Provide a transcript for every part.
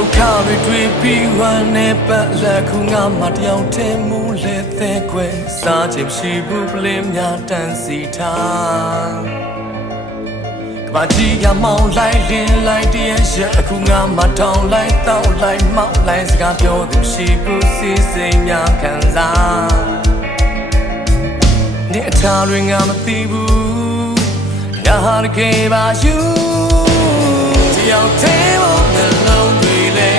ဒုက္ခတွေတွေ့ပြီးဝမ်းနဲ့ပတ်လက်ခုငါမှတယောက်တည်းမူလက်သေးခွဲစားချင်ရှိဘူးပလင်းများတန်စီထားကဘာကြီးကမောင်းလိုက်လင်းလိုက်တည်းရဲ့အခုငါမှထောင်းလိုက်တောက်လိုက်မောက်လိုက်စကားပြောသူရှိဘူးစီစိမ်များခံစားနေအထားတွေငါမသိဘူးငါဟာတကယ်ပါယူတယောက်တည်းမလုံးတွေလဲ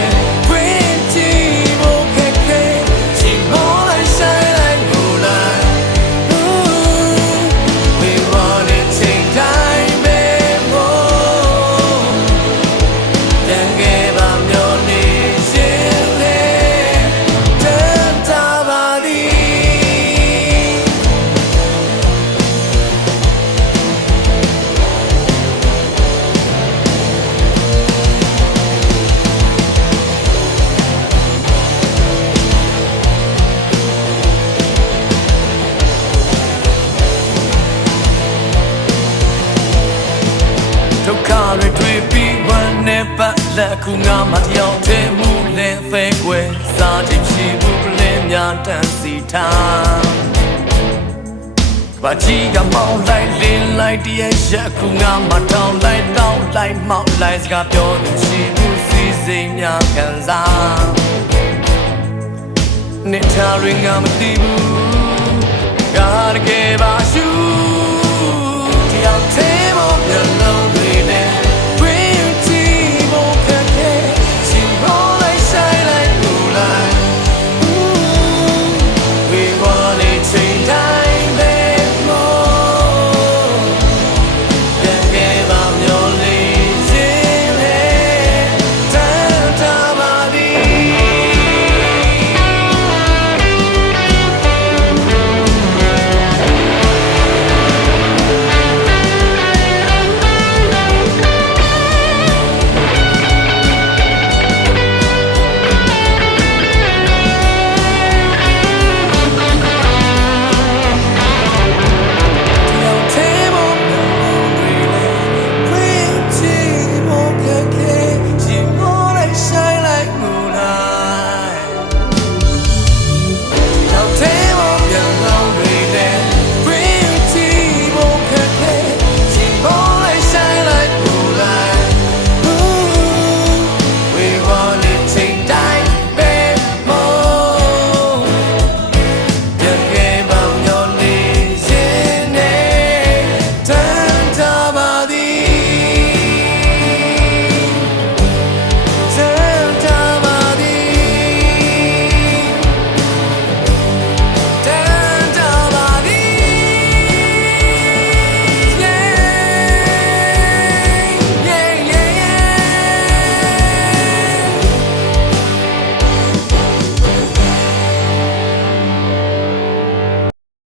ခွင့်ကြည့်ဖို့ခက်ခဲချီမိုးလိုက်ဆိုင်လိုက်ငိုလိုက်We want it take time baby တန်ခဲ့ပါမျိုးနေရှင်လေတန်တာပါသည်ဒုက္ခတွေတွေ့ပြီးဝမ်းနဲ့ပတ်လက်ခုငါမှတယောက်တည်းမူလဲဖဲကွယ်စားချင်ရှိဘူးပလင်းများတန်စီထားဘာကြီးကမောင်းလိုက်လင်းလိုက်တည်းရဲ့ခုငါမှထောင်းလိုက်တောင်းလိုက်မောက်လိုက်စကားပြောသူရှိဘူးစီစိမ်များခံစားနေထားရင်ငါမသိဘူးငါတကယ်ပါရှူ